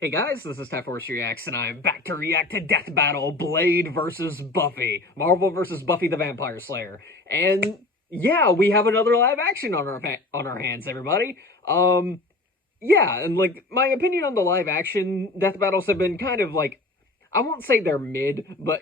Hey guys, this is Force Reacts, and I'm back to react to Death Battle Blade versus Buffy. Marvel versus Buffy the Vampire Slayer. And yeah, we have another live action on our hands, everybody. Yeah, and like my opinion on the live action Death Battles have been kind of like I won't say they're mid, but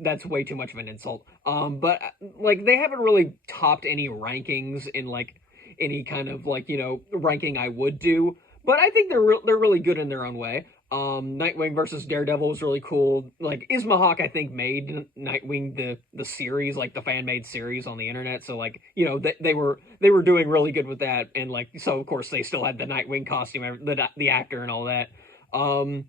that's way too much of an insult. But like they haven't really topped any rankings in like any kind of like ranking I would do. But I think they're really good in their own way. Nightwing versus Daredevil was really cool. Like Ismahawk, I think made Nightwing the series, like the fan made series on the internet. So like they were doing really good with that, and like so of course they still had the Nightwing costume, the actor and all that. Um,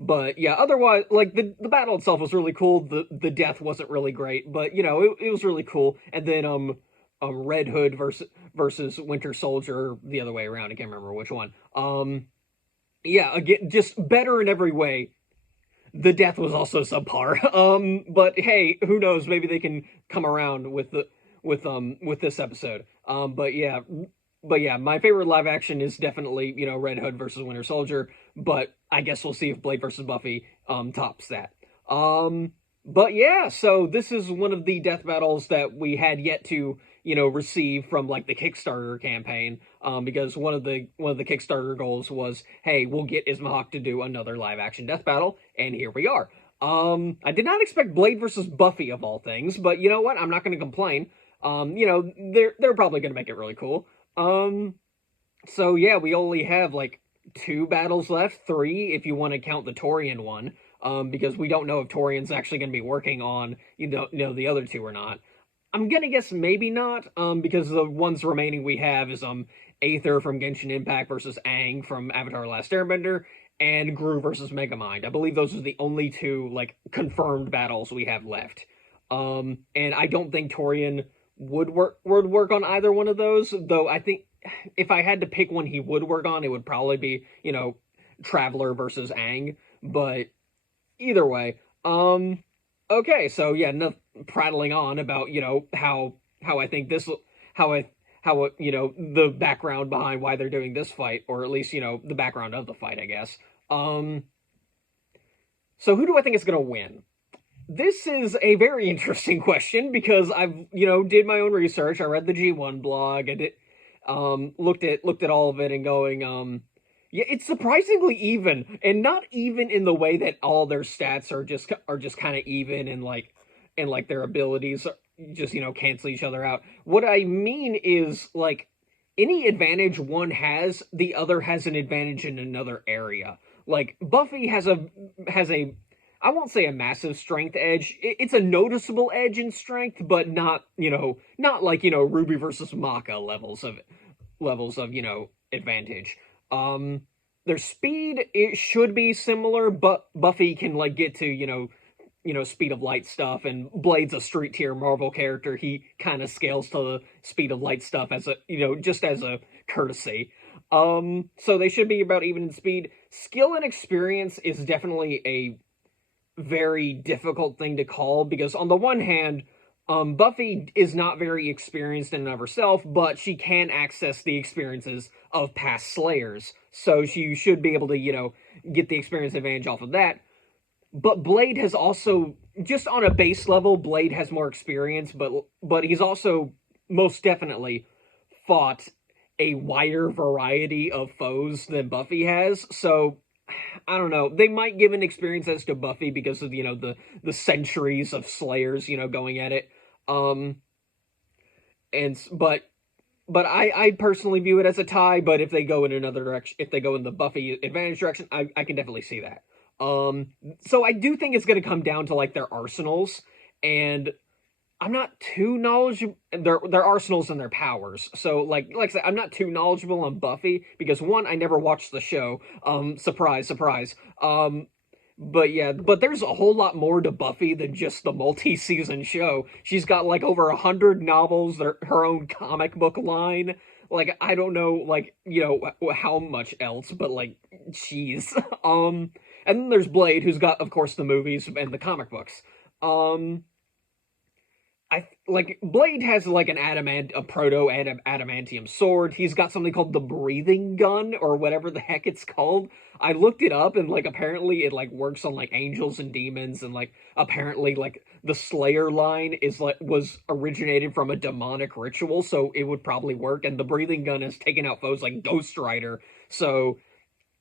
but yeah, otherwise, like the battle itself was really cool. The death wasn't really great, but it was really cool. And then Red Hood versus Winter Soldier, the other way around. I can't remember which one. Yeah, again, just better in every way. The death was also subpar. But hey, who knows? Maybe they can come around with with this episode. But yeah, my favorite live action is definitely Red Hood versus Winter Soldier. But I guess we'll see if Blade versus Buffy tops that. But yeah, so this is one of the death battles that we had yet to receive from like the Kickstarter campaign. Because one of the Kickstarter goals was, hey, we'll get Ismahawk to do another live action death battle, and here we are. I did not expect Blade versus Buffy of all things, but you know what? I'm not going to complain. They're probably going to make it really cool. So yeah, we only have like two battles left, three if you want to count the Torian one. Because we don't know if Torian's actually going to be working on the other two or not. I'm gonna guess maybe not, because the ones remaining we have is Aether from Genshin Impact versus Aang from Avatar: Last Airbender, and Gru versus Megamind. I believe those are the only two like confirmed battles we have left. And I don't think Torian would work on either one of those. Though I think if I had to pick one he would work on, it would probably be Traveler versus Aang. But either way, okay, so yeah, no, prattling on about how I think this how I how the background behind why they're doing this fight, or at least the background of the fight, I guess. Um, so who do I think is gonna win? This is a very interesting question because I've did my own research. I read the G1 blog and it looked at all of it and going yeah, it's surprisingly even, and not even in the way that all their stats are just kind of even, and like their abilities just cancel each other out. What I mean is like any advantage one has, the other has an advantage in another area. Like Buffy has a I won't say a massive strength edge. It's a noticeable edge in strength, but not like Ruby versus Maka levels of advantage. Um, their speed, it should be similar, but Buffy can like get to speed of light stuff, and Blade's a street tier Marvel character. He kind of scales to the speed of light stuff as a just as a courtesy. So they should be about even in speed. Skill and experience is definitely a very difficult thing to call because on the one hand, Buffy is not very experienced in and of herself, but she can access the experiences of past Slayers, so she should be able to get the experience advantage off of that. But Blade has also, just on a base level, Blade has more experience, but he's also most definitely fought a wider variety of foes than Buffy has. So I don't know. They might give an experience as to Buffy because of the centuries of Slayers going at it. Um, and but I personally view it as a tie. But if they go in another direction, if they go in the Buffy advantage direction, I can definitely see that. So I do think it's going to come down to like their arsenals, and I'm not too knowledgeable their arsenals and their powers. So like I said, I'm not too knowledgeable on Buffy because one, I never watched the show. Surprise, surprise. But yeah, but there's a whole lot more to Buffy than just the multi-season show. She's got like over 100 novels, her own comic book line. Like I don't know, like how much else, but like, jeez. And then there's Blade, who's got, of course, the movies and the comic books. Um, like Blade has like a proto adamantium sword. He's got something called the breathing gun or whatever the heck it's called. I looked it up and like apparently it like works on like angels and demons, and like apparently like the Slayer line is like was originated from a demonic ritual, so it would probably work. And the breathing gun has taken out foes like Ghost Rider. So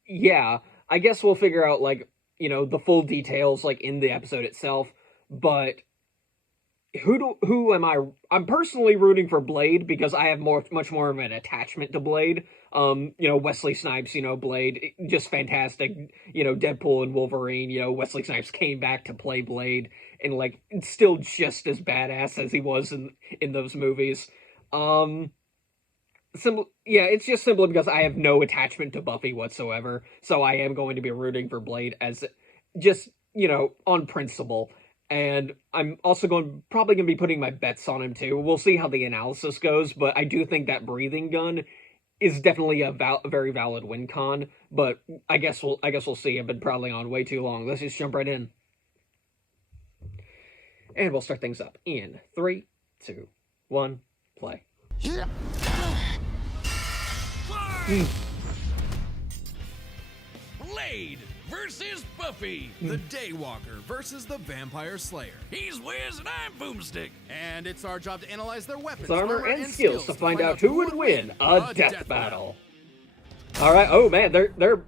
yeah, I guess we'll figure out like, the full details like in the episode itself. But who am I? I'm personally rooting for Blade because I have much more of an attachment to Blade. Wesley Snipes, Blade, just fantastic. Deadpool and Wolverine. Wesley Snipes came back to play Blade, and like it's still just as badass as he was in those movies. It's just simply because I have no attachment to Buffy whatsoever, so I am going to be rooting for Blade as just on principle. And I'm also probably going to be putting my bets on him too. We'll see how the analysis goes, but I do think that breathing gun is definitely a very valid win con. But I guess we'll see. I've been prattling on way too long. Let's just jump right in, and we'll start things up in 3, 2, 1, play. Yeah. Blade versus Buffy. The Daywalker versus the Vampire Slayer. He's Wiz and I'm Boomstick. And it's our job to analyze their weapons, armor and skills to find out who would win a death battle. All right. Oh man, they're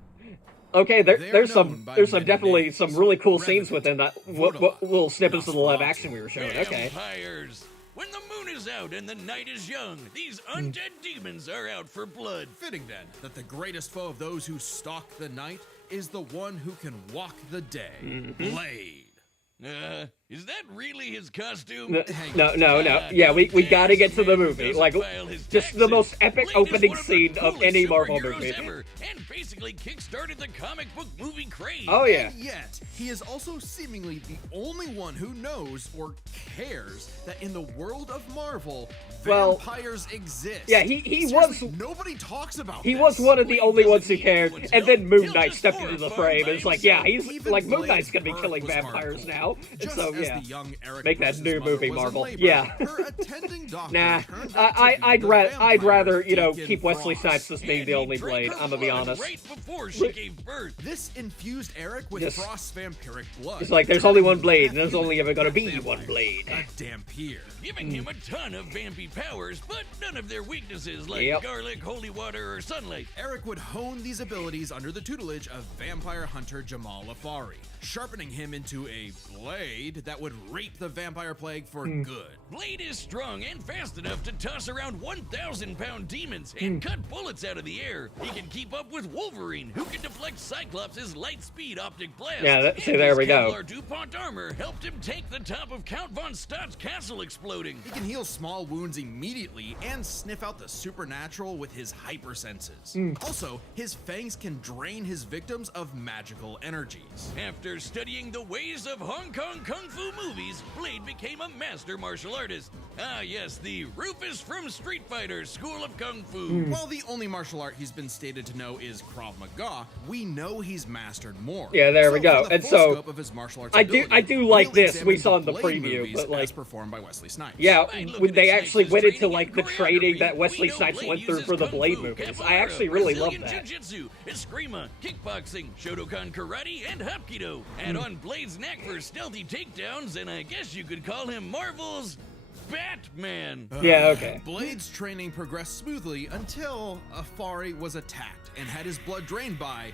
okay. There's some definitely some really cool scenes within that. What little snippets of the live action we were showing. Okay. Vampires. When the moon is out and the night is young, these undead demons are out for blood. Fitting then that the greatest foe of those who stalk the night is the one who can walk the day. Blade. Is that really his costume? No. Yeah, we gotta get to the movie. Like, just the most epic opening scene of any Marvel movie. Ever, and basically kickstarted the comic book movie craze. Oh yeah. And yet, he is also seemingly the only one who knows or cares that in the world of Marvel, vampires exist. Yeah, he was. Nobody talks about. He was one of the only ones who cared, and then Moon Knight stepped into the frame. And it's like, yeah, he's like Moon Knight's gonna be killing vampires now. And so yeah, make that new movie, Marvel. Yeah. Nah, I'd rather keep Wesley Snipes as being the only Blade. I'm gonna be honest. Right before she gave birth. This infused Eric with Frost's vampiric blood. It's like there's only one Blade, and there's only ever gonna be one Blade. A Dampier. Giving him a ton of vampy powers, but none of their weaknesses like garlic, holy water, or sunlight. Eric would hone these abilities under the tutelage of vampire hunter Jamal Afari, sharpening him into a blade that would rape the vampire plague for good. Blade is strong and fast enough to toss around 1,000-pound demons and cut bullets out of the air. He can keep up with Wolverine, who can deflect Cyclops' light-speed optic blast. Yeah, there we go. Kevlar DuPont armor helped him take the top of Count Von Stott's castle exploding. He can heal small wounds immediately and sniff out the supernatural with his hypersenses. Also, his fangs can drain his victims of magical energies. After studying the ways of Hong Kong Kung Fu movies, Blade became a master martial artist. Ah yes, the Rufus from Street Fighter School of Kung Fu. While the only martial art he's been stated to know is Krav Maga, we know he's mastered more. Yeah, there we go. And so, of his martial arts I do like this. We saw in the preview, but like performed by Wesley Snipes. Yeah, when they actually went into like the training that Wesley Snipes went through for the Blade movies. I actually really love that. Jiu-jitsu, Eskrima, kickboxing, Shotokan karate, and Hapkido. Add on Blade's knack for stealthy takedowns, and I guess you could call him Marvel's Batman. Yeah, okay. Blade's training progressed smoothly until Afari was attacked and had his blood drained by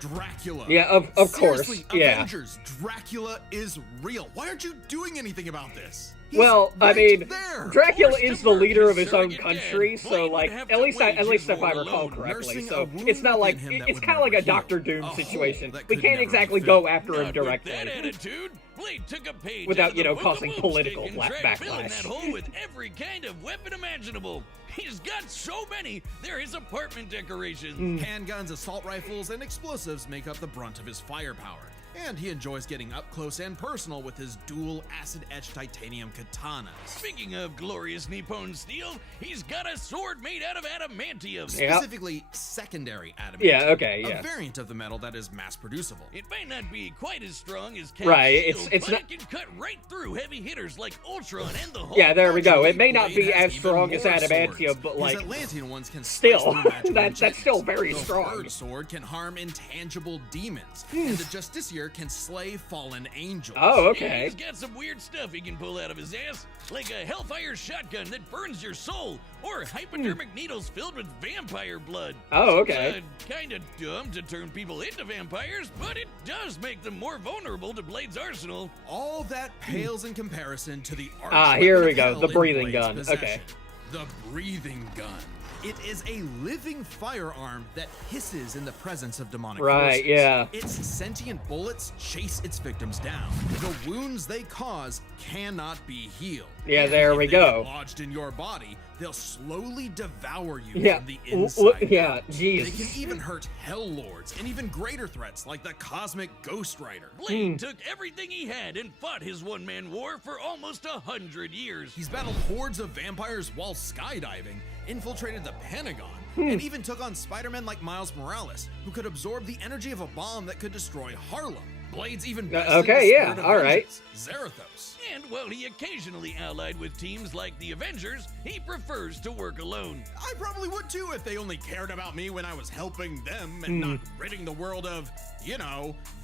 Dracula. Yeah, of course. Yeah. Avengers, Dracula is real. Why aren't you doing anything about this? He's well, right I mean, there. Dracula is the leader of his own country, so like, at least if I recall correctly. So it's not like it's kind of like a Doctor Doom situation. We can't exactly go after him directly. That attitude, Blade took a page without out of the causing book of political Boomstick and tried filling backlash. that hole with every kind of weapon imaginable. He's got so many, they're his apartment decorations. Handguns, assault rifles, and explosives make up the brunt of his firepower. And he enjoys getting up close and personal with his dual acid-etched titanium katanas. Speaking of glorious Nippon steel, he's got a sword made out of adamantium. Yeah. Specifically, secondary adamantium. Yeah, okay, yeah. A variant of the metal that is mass-producible. It might not be quite as strong as cast Right, steel, it's but not- it can cut right through heavy hitters like Ultron and the Hulk. Yeah, there we go. It may not Blade be has as even strong as more adamantium, swords. but His like, Atlantean ones can still, slice through magical that's still enchantments. very The strong. third sword can harm intangible demons, and the Justiciar can slay fallen angels. Oh, Yeah, okay. he's got some weird stuff he can pull out of his ass, like a Hellfire shotgun that burns your soul, or hypodermic needles filled with vampire blood. Oh, okay. Kind of dumb to turn people into vampires, but it does make them more vulnerable to Blade's arsenal. All that pales in comparison to the arch Ah, here weapon we of go, hell the in breathing Blade's gun. possession. Okay. The breathing gun. It is a living firearm that hisses in the presence of demonic Right, forces. yeah. Its sentient bullets chase its victims down. The wounds they cause cannot be healed. Yeah, And there if we they go. get lodged in your body, they'll slowly devour you Yeah, from the w- inside yeah, out. jeez. They can even hurt hell lords and even greater threats like the cosmic Ghost Rider. Blade took everything he had and fought his one-man war for almost 100 years. He's battled hordes of vampires while skydiving, infiltrated the Pentagon, and even took on Spider-Man like Miles Morales, who could absorb the energy of a bomb that could destroy Harlem. Blade's even bested okay, the yeah, spirit of all right. vengeance, Zarathos. And while he occasionally allied with teams like the Avengers, he prefers to work alone. I probably would too if they only cared about me when I was helping them and not ridding the world of,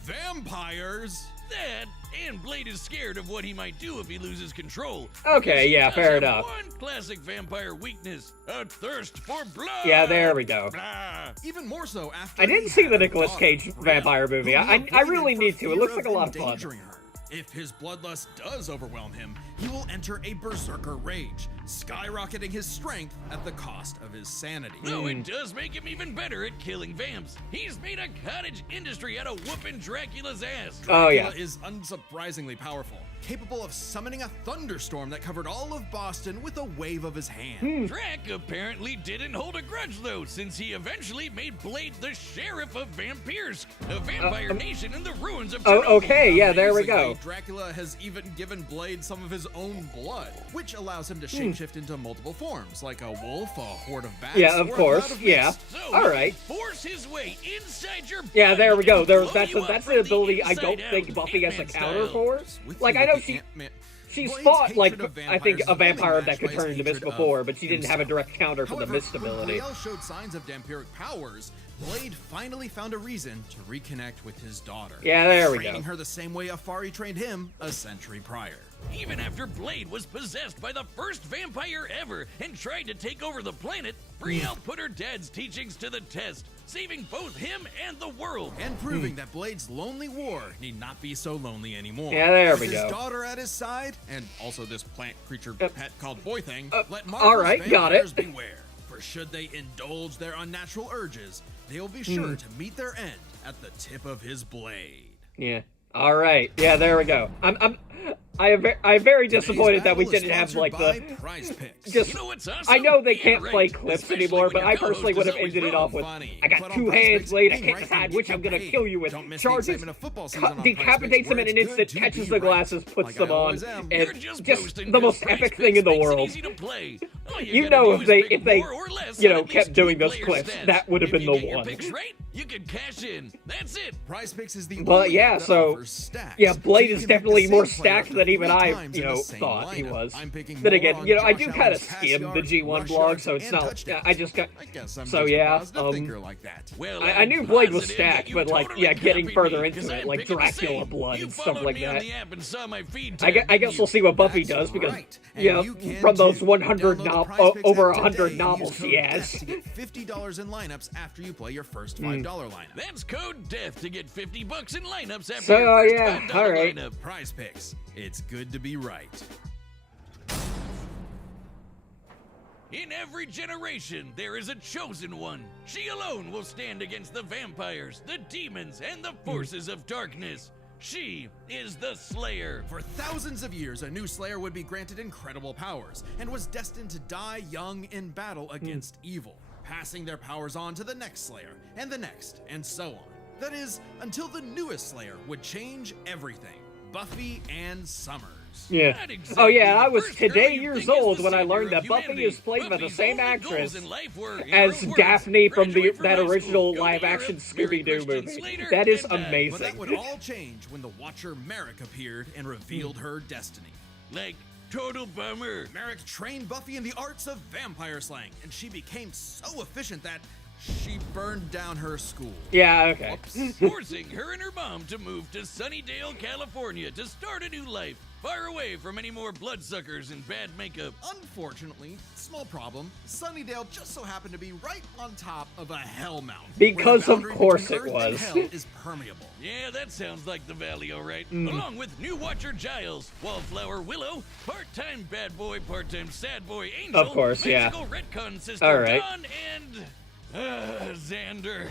vampires. That, and Blade is scared of what he might do if he loses control. Okay, Because he yeah, does fair have enough. One classic vampire weakness, a thirst for blood. Yeah, there we go. Blah. Even more so after I didn't he see had the a Nicolas daughter, Cage Brielle, vampire movie. who he I avoided really for need to. It fear looks like a lot of fun. endangering her. If his bloodlust does overwhelm him, he will enter a berserker rage, skyrocketing his strength at the cost of his sanity. Though it does make him even better at killing vamps. He's made a cottage industry out of whooping Dracula's ass. Oh, yeah. Dracula is unsurprisingly powerful, capable of summoning a thunderstorm that covered all of Boston with a wave of his hand. Drac apparently didn't hold a grudge though, since he eventually made Blade the sheriff of Vampires, a vampire nation in the ruins of Chernobyl. Oh, okay, yeah, there we Amazingly, go. Dracula has even given Blade some of his own blood, which allows him to shapeshift into multiple forms, like a wolf, a horde of bats, Yeah, of or a course, cloud of yeah. mist. So All he right. can force his way inside your Yeah, blood there we go. and There, blow that's you up that's from the ability I inside don't think out, Buffy has a Ant-Man counter style. for. With Like, you I know with the she Ant-Man- she's Blade's fought like hatred of I think vampires a is only vampire that matched could by his turn into mist hatred of before, but she didn't have a himself. direct counter for the However, mist ability. when Brielle showed signs of vampiric powers, Blade finally found a reason to reconnect with his daughter. Yeah, there we training go. her the same way Afari trained him a century prior. Even after Blade was possessed by the first vampire ever and tried to take over the planet, Brielle put her dad's teachings to the test, saving both him and the world. And proving that Blade's lonely war need not be so lonely anymore. Yeah, there With we his go. daughter at his side, and also this plant creature Uh, pet called Boy Thing, let all Marvel's right, got it. vampires beware. For should they indulge their unnatural urges, they will be sure to meet their end at the tip of his blade. Yeah. All right. Yeah, there we go. I'm very disappointed that we Today's didn't have battle is like the sponsored by Prize Picks. just. You know what's awesome? I know they Yeah, can't right. play clips Especially anymore, when but your I co-host personally is would have always ended it wrong. off with, Funny. I got Put on 2 Prize hands, Picks, Blade, I being can't right decide can which get I'm gonna paid. kill you with. Don't miss the Charges, excitement of football season on Prize Picks, decapitates him where in an it's instant, good to catches be the right, glasses, puts like them I on, always am. and You're just boasting the most 'cause Prize epic thing in the Picks makes it world. easy to play. All you You gotta know, do if they is pick if they more or less you on know at kept least doing 2 those player clips, stats. that would have If been you the get your one. picks right, you can cash in. That's it. Prize Picks is the Well, only yeah, app that so offers stacks. yeah, Blade you is can pick definitely the more same player stacked up than to even 3 I, times in the same thought he lineup. was. I'm picking Then more again, on I Josh do kind Allen's of pass skim the yards, G1 rush blog, yards, so it's and not. touchdowns. I just got. I guess I'm So just yeah, a positive thinker like that. Well, I I'm knew Blade was positive stacked, that you but like, totally yeah, getting copied further me, into 'cause it, I'm like picking the Dracula same. blood You and stuff followed like me on that. the app and saw my feed I tag, guess we'll see what Buffy That's does because right. And yeah, you can from those too. 100 Download the Prize Picks over app 100 today and novels use she code has. DEATH to get $50 in lineups after you play your first $5 lineup. That's code DEATH to get $50 in lineups after So, your first yeah, $5 all right. lineup. Prize Picks. It's good to be right. In every generation, there is a chosen one. She alone will stand against the vampires, the demons, and the forces of darkness. She is the Slayer. For thousands of years, a new Slayer would be granted incredible powers and was destined to die young in battle against evil, passing their powers on to the next Slayer, and the next, and so on. That is, until the newest Slayer would change everything. Buffy and Summers. Yeah. Not Oh exactly yeah, I the was first girl today you'd years think is old the when I savior learned of that Buffy humanity. is played by the Buffy's same only goals actress in life were, in as her own words, Daphne from graduate that high original school, go to live-action Europe, marry Scooby-Doo Christian movie. Slater, That is and die. amazing. But that would all change when the Watcher Merrick appeared and revealed her destiny. Like, total bummer. Merrick trained Buffy in the arts of vampire slaying, and she became so efficient that she burned down her school. Yeah, okay. Forcing her and her mom to move to Sunnydale, California to start a new life, far away from any more bloodsuckers and bad makeup. Unfortunately, small problem, Sunnydale just so happened to be right on top of a hell mountain. Because where of the boundary course between it Earth and was. hell is permeable. Yeah, that sounds like the valley, all right. Along with new Watcher Giles, Wallflower Willow, part-time bad boy, part-time sad boy Angel, Of course, yeah. magical retcon sister All right. Dawn, and Xander.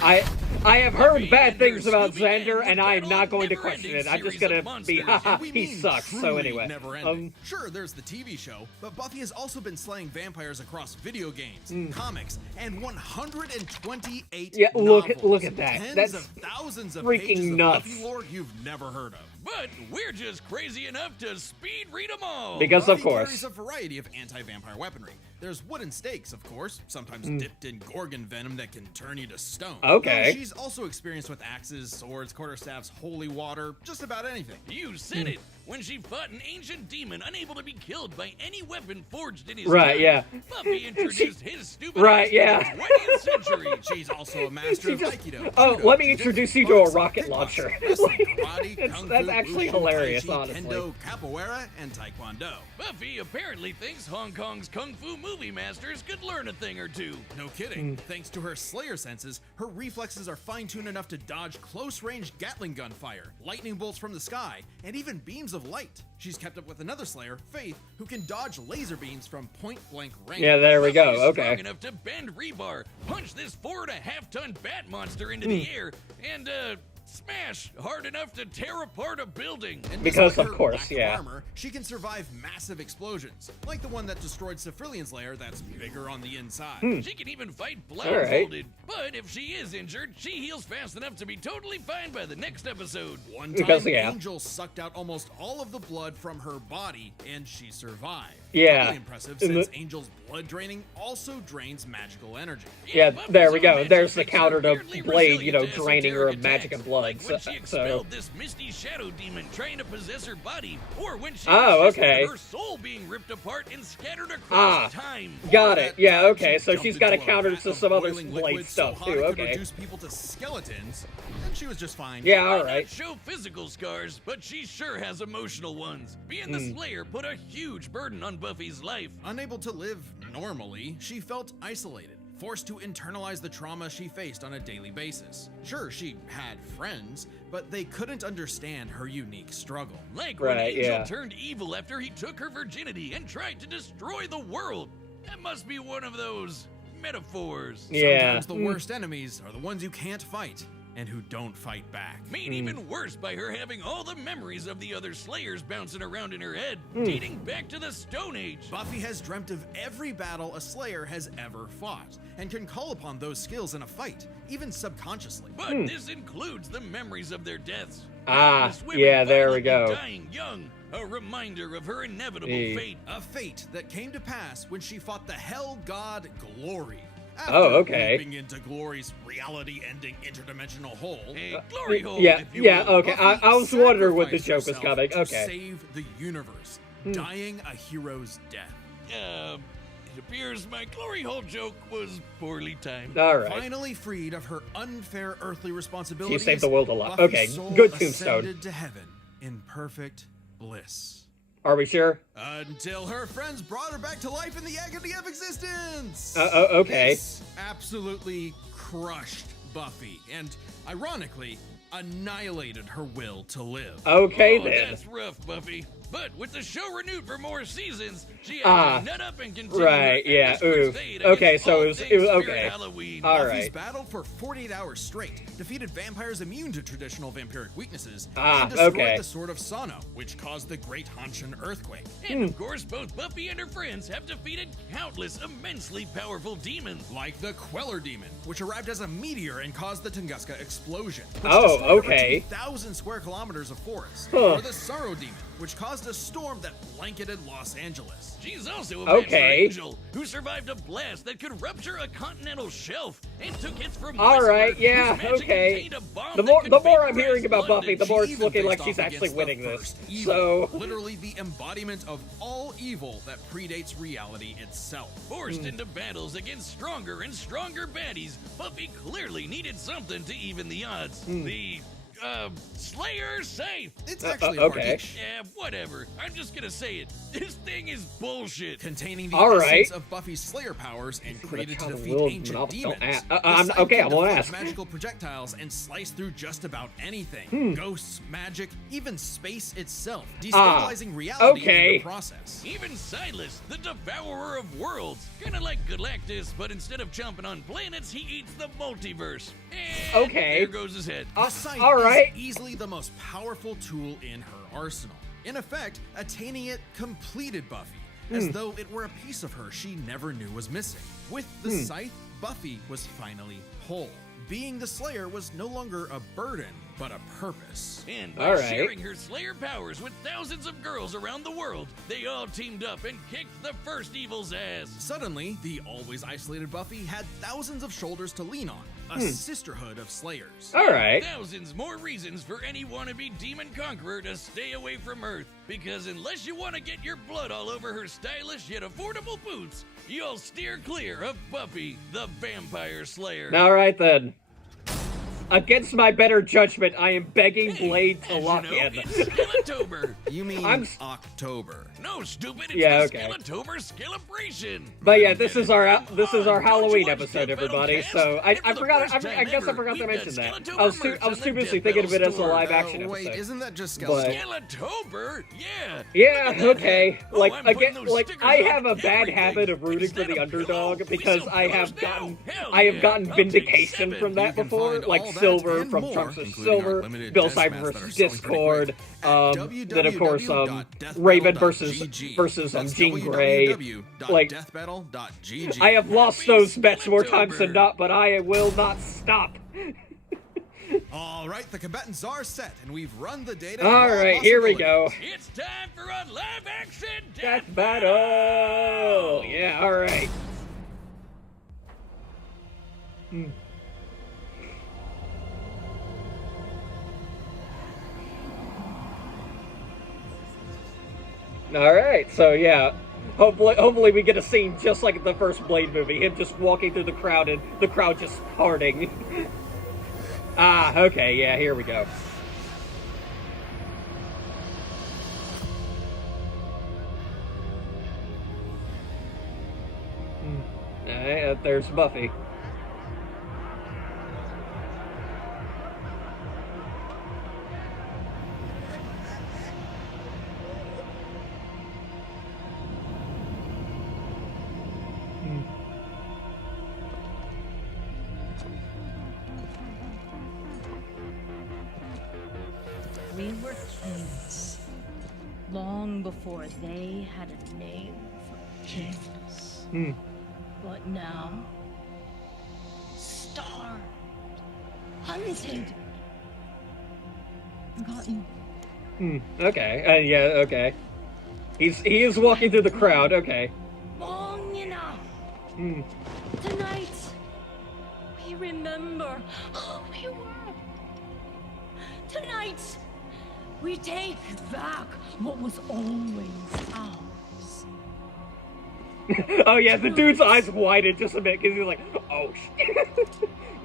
I have heard Buffy bad and things her about Scooby Gang Xander, would and I am battle not a going to never-ending question it. I'm just series of gonna be, monsters. haha, We he mean sucks. So truly anyway, never ending. Sure, there's the TV show, but Buffy has also been slaying vampires across video games, comics, and 128 Yeah, novels. look at that. Tens That's of thousands of freaking pages nuts. of Buffy lore you've never heard of. But we're just crazy enough to speed read them all. because Buffy of course. carries a variety of anti-vampire weaponry. There's wooden stakes, of course, sometimes dipped in gorgon venom that can turn you to stone. Okay. Though she's also experienced with axes, swords, quarterstaffs, holy water, just about anything. You said it. When she fought an ancient demon unable to be killed by any weapon forged in his Right, time, yeah. Buffy introduced his stupid Right, ass yeah. to the 20th century. She's also a master of just- Aikido. Oh, judo, let me jujitsu, introduce you to a boxing, rocket kickboxing, launcher. wrestling, karate, kung That's fu, actually wushu, hilarious, tai chi, honestly. Kendo, capoeira, and taekwondo. Buffy apparently thinks Hong Kong's kung fu movie masters could learn a thing or two. No kidding. Thanks to her Slayer senses, her reflexes are fine-tuned enough to dodge close-range Gatling gun fire, lightning bolts from the sky, and even beams of light. She's kept up with another Slayer, Faith, who can dodge laser beams from point-blank range. Yeah, there we go. Buffy's Okay. strong enough to bend rebar, punch this 4.5-ton bat monster into the air, and smash hard enough to tear apart a building. And Because despite of her course, lack yeah. armor, she can survive massive explosions, like the one that destroyed Cephrilion's lair that's bigger on the inside. She can even fight right. blindfolded. But if she is injured, she heals fast enough to be totally fine by the next episode. One Because, time, yeah. Angel sucked out almost all of the blood from her body, and she survived. Yeah. Really impressive, And since the- Angel's blood draining also drains magical energy. Yeah, Buffy's there we own go. magic There's the makes her counter to weirdly Blade, you know, resilient to draining her of esoteric magic attacks, and blood. Like when So- she so- expelled this misty shadow demon trying to possess her body, or when she Oh, resisted okay. her soul being ripped apart and scattered across time. Got Or it. that Yeah, time okay. she So jumped she's got a into counter vat to of some other boiling Blade liquid so stuff hot too. it could Okay. reduce people to skeletons, and she was just fine. Yeah, Might all right. not show physical scars, but she sure has emotional ones. Being the Slayer put a huge burden on Buffy's life. Unable to live normally, she felt isolated, forced to internalize the trauma she faced on a daily basis. Sure, she had friends, but they couldn't understand her unique struggle. Like when Right, Angel yeah. turned evil after he took her virginity and tried to destroy the world. That must be one of those metaphors. Yeah. Sometimes the worst enemies are the ones you can't fight and who don't fight back. Made even worse by her having all the memories of the other Slayers bouncing around in her head, Hmm. dating back to the Stone Age. Buffy has dreamt of every battle a Slayer has ever fought, and can call upon those skills in a fight, even subconsciously. But this includes the memories of their deaths. Ah, Countless women yeah, there we violently go. Dying young, a reminder of her inevitable Eh. fate. A fate that came to pass when she fought the Hell God Glory. After Oh, okay. leaping into Glory's reality-ending interdimensional hole. A glory hole, Yeah, if you yeah, will. okay. I Buffy was wondering what the sacrificed joke was herself coming. to Okay. save the universe, dying a hero's death. It appears my glory hole joke was poorly timed. All right. Finally freed of her unfair earthly responsibilities, saved the world a lot. Buffy's Okay, soul good tombstone. ascended to heaven in perfect bliss. Are we sure? Until her friends brought her back to life in the agony of existence. Okay. This absolutely crushed Buffy, and ironically, annihilated her will to live. Okay Oh, then. that's rough, Buffy. But with the show renewed for more seasons, she had to nut up and continue right, her yeah, endless ooh. crusade Okay, against so all it was things okay. Spirit Halloween. All Buffy's right. battle for 48 hours straight defeated vampires immune to traditional vampiric weaknesses Ah, and destroyed okay. the Sword of Sano, which caused the Great Hanshin earthquake. And of course, both Buffy and her friends have defeated countless immensely powerful demons. Like the Queller Demon, which arrived as a meteor and caused the Tunguska explosion. Which Oh, destroyed over okay. 2,000 square kilometers of forest. Huh. Or the Sorrow Demon, which caused a storm that blanketed Los Angeles. She's also a Okay. Master Angel who survived a blast that could rupture a continental shelf and took hits from All Whisper, right, yeah, whose magic okay. contained a bomb The that more could the more I'm vaporize hearing about London. Buffy, the more She it's even looking like faced she's off actually against winning the this. first evil, So literally the embodiment of all evil that predates reality itself. Forced into battles against stronger and stronger baddies, Buffy clearly needed something to even the odds. The Slayer safe. It's actually okay. Fardish, Yeah, whatever. I'm just gonna say it. This thing is bullshit. containing the All essence right. of Buffy's Slayer powers and This is created to the defeat world ancient novel. Don't demons. ask. The I'm scythe okay. can I won't deflect ask. magical projectiles and slice through just about anything. Ghosts, magic, even space itself, destabilizing reality okay. in the process. Even Silas, the devourer of worlds. Kinda like Galactus, but instead of chomping on planets, he eats the multiverse. And Okay. there goes his head. The scythe all right. is easily the most powerful tool in her arsenal. In effect, attaining it completed Buffy, as though it were a piece of her she never knew was missing. With the scythe, Buffy was finally whole. Being the Slayer was no longer a burden, but a purpose. And by All right. sharing her Slayer powers with thousands of girls around the world, they all teamed up and kicked the first evil's ass. Suddenly, the always isolated Buffy had thousands of shoulders to lean on, a sisterhood of Slayers. all right. Thousands more reasons for any wannabe demon conqueror to stay away from Earth. Because unless you want to get your blood all over her stylish yet affordable boots, you'll steer clear of Buffy, the Vampire Slayer. All right then. Against my better judgment, I am begging Blade to As lock you know, in. it's Skellatober. You mean I'm- October. No, stupid, it's Yeah, the okay. Skellatober Skellebration. But yeah, this is our Come on, Halloween don't you watch episode, Death Battle everybody. Cast? So I And for the forgot. first I time guess I ever, forgot to we've mention got that. Skellatober I was merch on the too busy Death thinking of it Battle as a live store. action Wait, episode. isn't that just But- Skeleton? Skellatober? Yeah. Yeah, Look at that okay. head. Oh, Like I'm putting again, those like stickers I on have a bad everything. habit of rooting Is for that the a underdog pillow? because We sell I have pillows now. gotten Hell I have yeah. gotten I'll take vindication 7. from that You can before, find like all that Silver and from more, Trunks of including our Silver, limited Bill desk Cyber masks that are versus selling pretty Discord, quick at then of course Raven versus www.deathbattle.gg. That's Jean Grey. Like www.deathbattle.gg. I have lost those bets more times than not, but I will not stop. All right, the combatants are set, and we've run the data. All right, here we go. It's time for a live action Death battle. Yeah, all right. All right, so yeah, hopefully we get a scene just like the first Blade movie, him just walking through the crowd and the crowd just parting. Okay, yeah, here we go. All right, there's Buffy. We were kings, long before they had a name for kings. But now, starved, hunted, forgotten. Okay, yeah, okay. He is walking through the crowd. Okay. Long enough. Tonight, we remember who we were. Tonight, we take back what was always ours. Oh yeah, the dude's eyes widened just a bit because he's like, oh shit.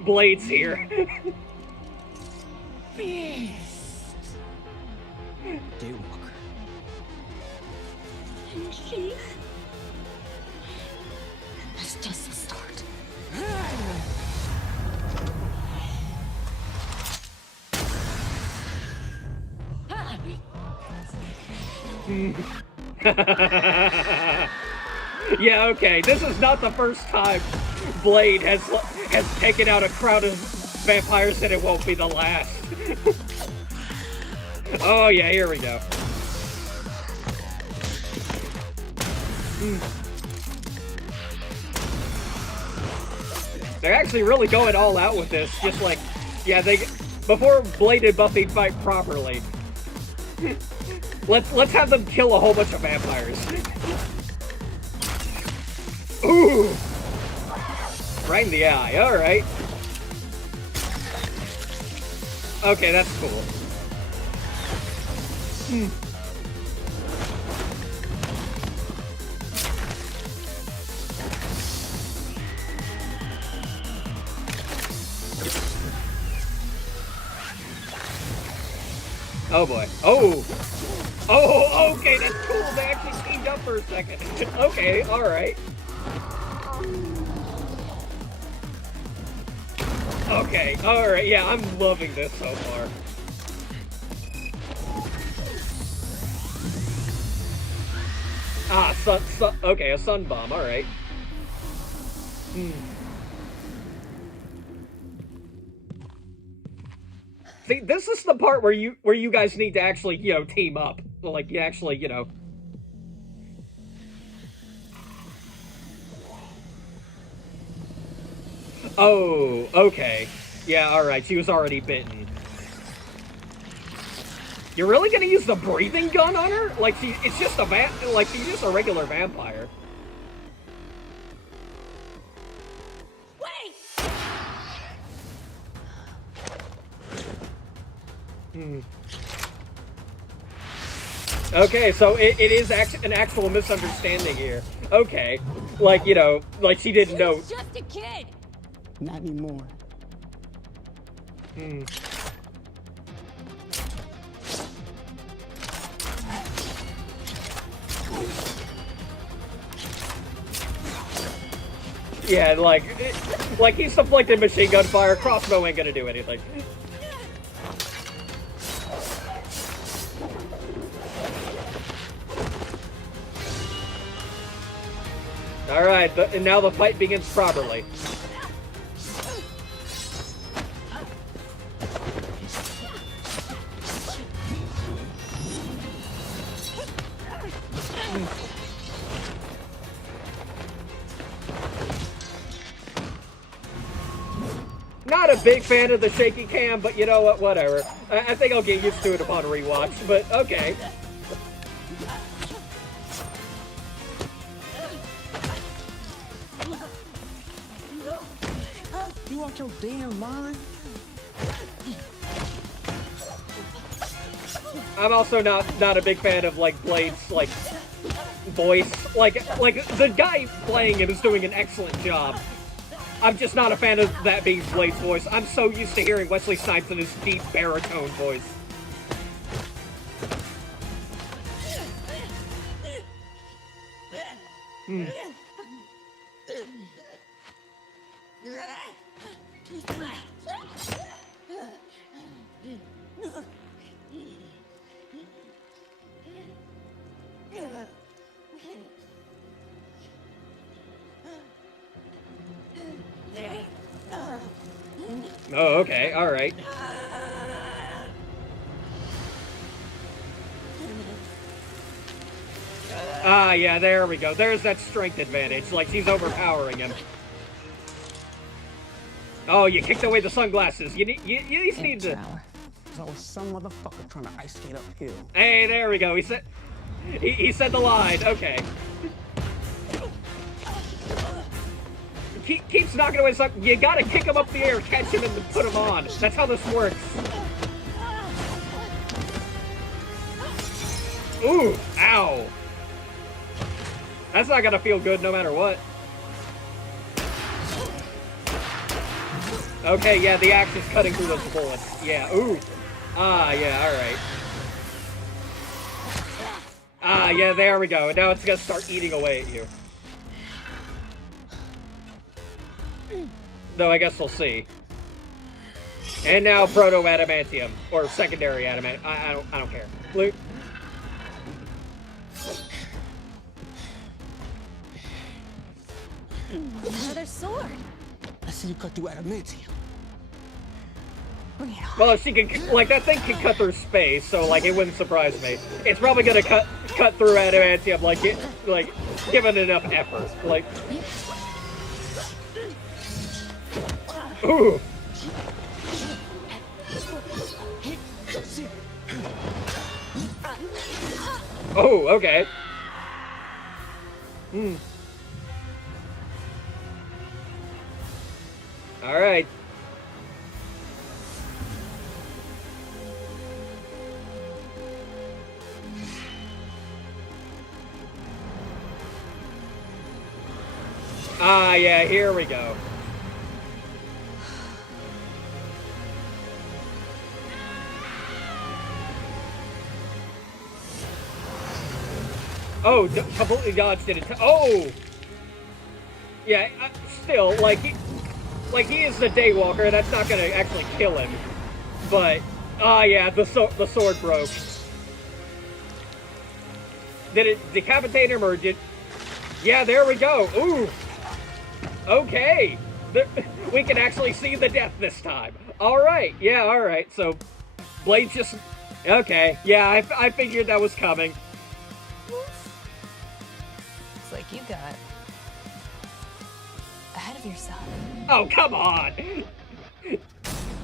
Blade's here. Beast. Daywalker. And she. That's just the start. Yeah, okay. This is not the first time Blade has taken out a crowd of vampires, and it won't be the last. Oh yeah, here we go. They're actually really going all out with this. Just like, yeah, before Blade and Buffy fight properly. Let's have them kill a whole bunch of vampires. Ooh! Right in the eye, alright. Okay, that's cool. Oh boy. Oh! Oh, okay, that's cool. They actually teamed up for a second. Okay, alright. Okay, alright, yeah, I'm loving this so far. Ah, okay, a sun bomb, alright. See, this is the part where you guys need to actually, team up. Like, you actually, Oh, okay. Yeah, alright, she was already bitten. You're really gonna use the breathing gun on her? Like, it's just she's just a regular vampire. Wait! Okay, so it is an actual misunderstanding here. Okay. Like, like she didn't know. He's just a kid! Not anymore. Yeah, like he's deflecting machine gun fire. Crossbow ain't gonna do anything. Alright, and now the fight begins properly. Not a big fan of the shaky cam, but you know what, whatever. I think I'll get used to it upon rewatch, but okay. You out your damn mind? I'm also not a big fan of Blade's voice. Like the guy playing him is doing an excellent job. I'm just not a fan of that being Blade's voice. I'm so used to hearing Wesley Snipes in his deep baritone voice. Oh, okay, alright. Ah, yeah, there we go. There's that strength advantage. Like, she's overpowering him. Oh, you kicked away the sunglasses. You at least need to... There's always some motherfucker trying to ice skate uphill. Hey, there we go. He said the line. Okay. Keeps knocking away something. You gotta kick him up the air, catch him, and put him on. That's how this works. Ooh, ow. That's not gonna feel good no matter what. Okay, yeah, the axe is cutting through those bullets. Yeah, ooh. Ah, yeah, alright. Ah, yeah, there we go. Now it's gonna start eating away at you. Though I guess we'll see. And now proto-adamantium. Or secondary adamantium. I don't care. Blue. Another sword. I see you cut through adamantium. Bring it on. Well, she can, like, that thing can cut through space, so, like, it wouldn't surprise me. It's probably gonna cut through adamantium, like, given enough effort. Like, ooh. Oh, okay. All right. Ah, yeah, here we go. Oh, completely dodged it. Oh! Yeah, still, like he is the Daywalker. That's not gonna actually kill him. But, yeah, the sword broke. Did it decapitate him, or did... Yeah, there we go. Ooh! Okay! We can actually see the death this time. Alright, yeah, alright. So, Blade just... Okay, yeah, I figured that was coming. It's like you got ahead of yourself. Oh, come on!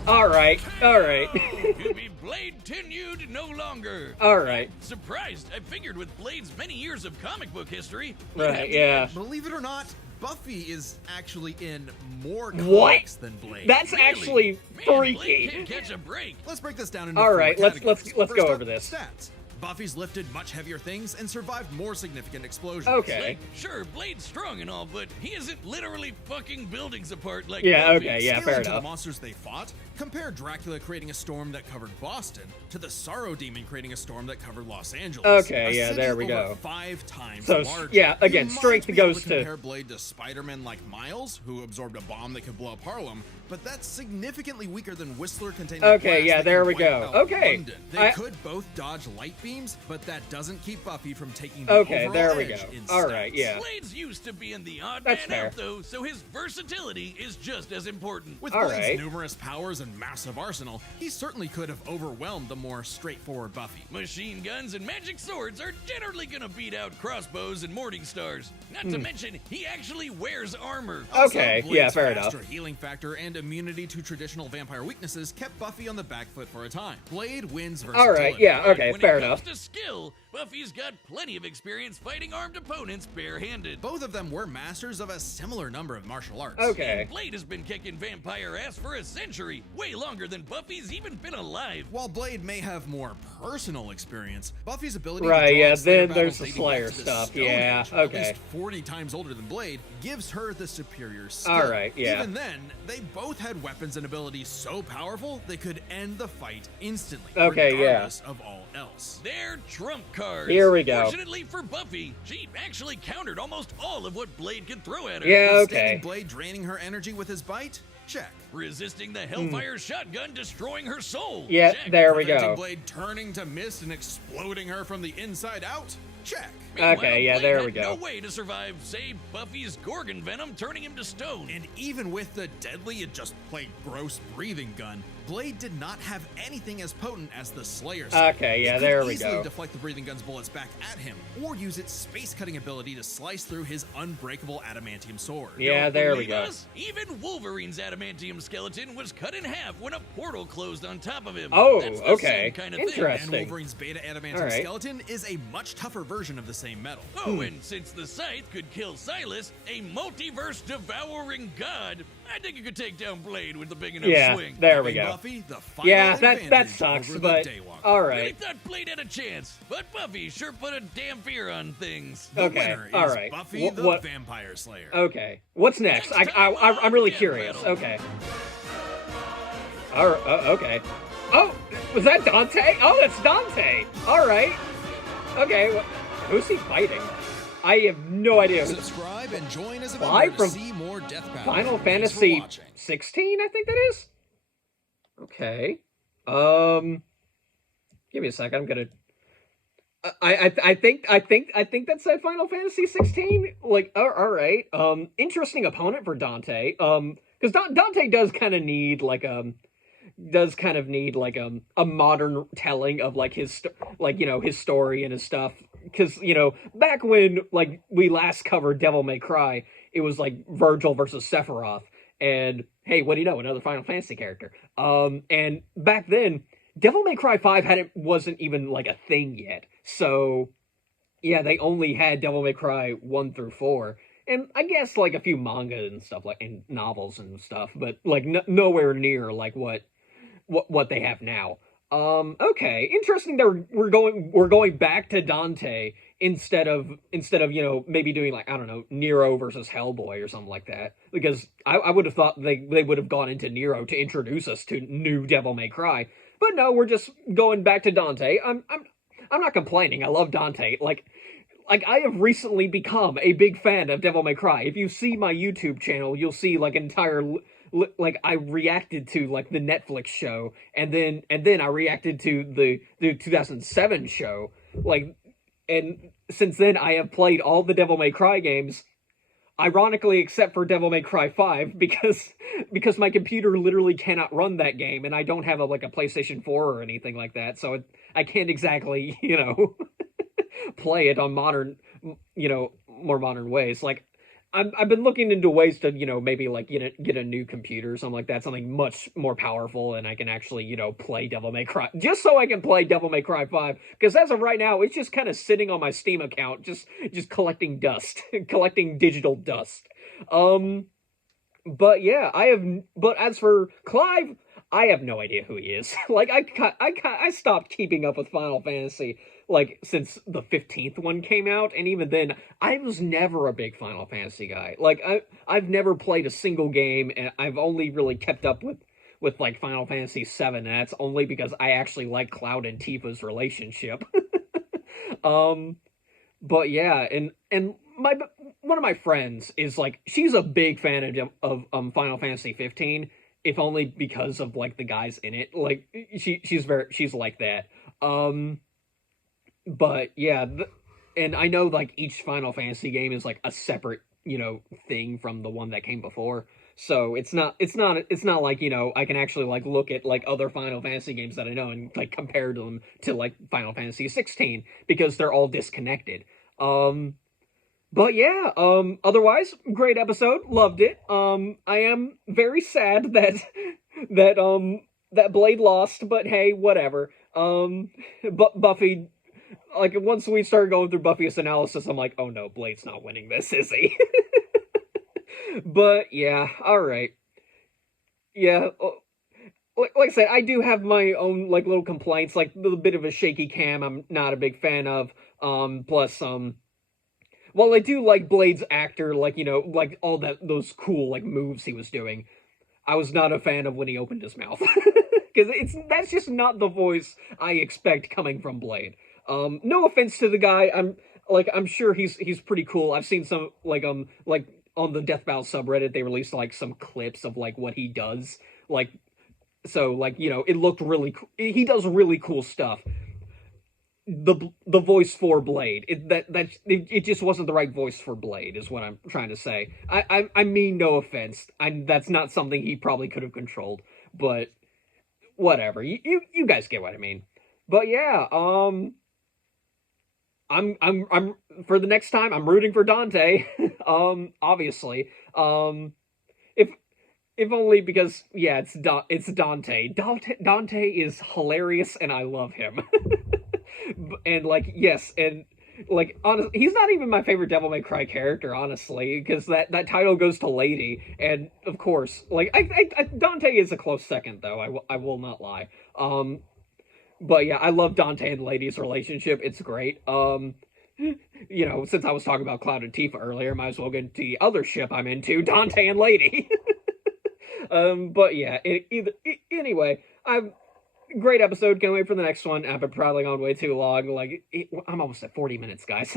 Alright, alright. To be Blade tenured no longer. Alright. Surprised, I figured with Blade's many years of comic book history. he'd Right, have the yeah. edge. Believe it or not, Buffy is actually in more What? comics than Blade. That's Really? actually Man, Blade freaky. can catch a break. Let's break this down into All four right, let's categories. go First up, over this. Stats. Buffy's lifted much heavier things and survived more significant explosions. Okay. Like, sure, Blade's strong and all, but he isn't literally fucking buildings apart like Yeah, Buffy. okay, yeah, Scaling fair to the enough. monsters they fought, compare Dracula creating a storm that covered Boston to the Sorrow Demon creating a storm that covered Los Angeles. Okay, A yeah, city there we over go. 5 times So, larger. yeah, again, You might strength be able goes to- compare Blade to Spider-Man like Miles, who absorbed a bomb that could blow up Harlem, but that's significantly weaker than Whistler containing a Okay, blast yeah, that there could we wipe go. out Okay. London. They I- could both dodge light beams, but that doesn't keep Buffy from taking the Okay, overall there we edge go. in All right, stats. yeah. Blade's used to being the odd That's man fair. out, though, so his versatility is just as important. With All Blade's right. numerous powers and massive arsenal, he certainly could have overwhelmed the more straightforward Buffy. Machine guns and magic swords are generally gonna beat out crossbows and morning stars. Not to mention, he actually wears armor. Okay, Also, yeah, Blade's fair faster enough. healing factor and immunity to traditional vampire weaknesses kept Buffy on the back foot for a time. Blade wins versatility. All right, yeah, okay, When fair it enough. comes to skill, Buffy's got plenty of experience fighting armed opponents barehanded. Both of them were masters of a similar number of martial arts. Okay. And Blade has been kicking vampire ass for a century, way longer than Buffy's even been alive. While Blade may have more personal experience, Buffy's ability Right, to draw yeah, Slayer then there's battles the dating Slayer back to the stuff, Stone yeah, Age, okay. At least 40 times older than Blade, gives her the superior skill. All right, yeah. Even then, they both had weapons and abilities so powerful they could end the fight instantly, Okay, yeah. regardless of all else. They're trump cards. Here we go. Fortunately for Buffy, she actually countered almost all of what Blade could throw at her. Yeah, Withstanding okay. Blade draining her energy with his bite? Check. Resisting the Hellfire shotgun destroying her soul. Yeah, Check. there we Preventing go. Blade turning to mist and exploding her from the inside out? Check. Meanwhile, Okay, yeah, Blade there had we go. no way to survive, say, Buffy's Gorgon venom turning him to stone. And even with the deadly and just plain gross breathing gun, Blade did not have anything as potent as the Slayer sword. Okay, yeah, She could there we easily go. deflect the breathing gun's bullets back at him, or use its space-cutting ability to slice through his unbreakable adamantium sword. Yeah, Don't there we believe go. us? Even Wolverine's adamantium skeleton was cut in half when a portal closed on top of him. Oh, That's the okay. same kind of thing. Interesting. And Wolverine's beta adamantium All right. skeleton is a much tougher version of the same metal. Oh, and since the Scythe could kill Silas, a multiverse devouring god, I think you could take down Blade with the big enough Yeah, swing. there we Giving go. Buffy the final Yeah, that advantage sucks, over but the Daywalker. all Really right. thought Blade had a chance, but Buffy sure put a damn fear on things. The Okay, winner all is right. Buffy the What- Vampire Slayer. Okay, what's next? I'm really curious. Okay. Okay. Oh, was that Dante? Oh, that's Dante. All right. Okay, who's he fighting? I have no idea. Subscribe and join as a Live member to from see more Death Battle. Final Thanks for Fantasy watching. 16, I think that is. Okay. Give me a sec. I'm gonna. I think that's that Final Fantasy 16. Like, all right. Interesting opponent for Dante. Because Dante does kind of need like a modern telling of like his story and his stuff. Because back when like we last covered Devil May Cry, it was like Virgil versus Sephiroth, and hey, what do you know? Another Final Fantasy character. And back then, Devil May Cry 5 wasn't even like a thing yet. So yeah, they only had Devil May Cry 1 through 4. And I guess like a few manga and stuff like and novels and stuff, but like nowhere near like what they have now. Okay, interesting that we're going back to Dante instead of maybe doing like I don't know Nero versus Hellboy or something like that, because I would have thought they would have gone into Nero to introduce us to new Devil May Cry, but no, we're just going back to Dante. I'm not complaining. I love Dante. Like I have recently become a big fan of Devil May Cry. If you see my YouTube channel, you'll see like entire like I reacted to like the Netflix show, and then I reacted to the 2007 show. Like, and since then I have played all the Devil May Cry games. Ironically, except for Devil May Cry 5, because my computer literally cannot run that game, and I don't have like a PlayStation 4 or anything like that, so I can't exactly play it on more modern ways. Like I've been looking into ways to maybe like get a new computer or something like that, something much more powerful, and I can actually play Devil May Cry, just so I can play Devil May Cry 5, because as of right now it's just kind of sitting on my Steam account, just collecting dust, collecting digital dust. But yeah, but as for Clive, I have no idea who he is. Like I stopped keeping up with Final Fantasy like since the 15th one came out, and even then I was never a big Final Fantasy guy. Like I've never played a single game, and I've only really kept up with like Final Fantasy 7, and that's only because I actually like Cloud and Tifa's relationship. um but yeah, and my one of my friends is like, she's a big fan of Final Fantasy 15, if only because of like the guys in it. Like she's like that. But yeah, and I know like each Final Fantasy game is like a separate thing from the one that came before. So it's not like I can actually like look at like other Final Fantasy games that I know and like compare them to like Final Fantasy 16, because they're all disconnected. But yeah, otherwise, great episode, loved it. I am very sad that Blade lost, but hey, whatever. But Buffy, like once we started going through Buffy's analysis, I'm like, oh no, Blade's not winning this, is he? But yeah, all right. Yeah, like I said, I do have my own like little complaints, like the bit of a shaky cam. I'm not a big fan of. Plus, while I do like Blade's actor, like like all those cool like moves he was doing, I was not a fan of when he opened his mouth, because that's just not the voice I expect coming from Blade. No offense to the guy, I'm sure he's pretty cool. I've seen some like on the Death Battle subreddit, they released like some clips of like what he does, like so like it looked really cool. He does really cool stuff. The voice for Blade, it just wasn't the right voice for Blade, is what I'm trying to say. I mean no offense. That's not something he probably could have controlled, but whatever. You guys get what I mean. But yeah, I'm for the next time I'm rooting for Dante. Obviously. If if only because yeah, it's Dante. Dante is hilarious, and I love him. And like yes, and like honestly, he's not even my favorite Devil May Cry character, honestly, because that title goes to Lady, and of course, like Dante is a close second, though. I will not lie. But yeah, I love Dante and Lady's relationship. It's great. Since I was talking about Cloud and Tifa earlier, might as well get into the other ship I'm into, Dante and Lady. But yeah, anyway, great episode. Can't wait for the next one. I've been prattling on way too long. I'm almost at 40 minutes, guys.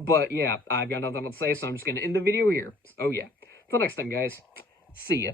But yeah, I've got nothing else to say, so I'm just gonna end the video here. Oh yeah. Till next time, guys. See ya.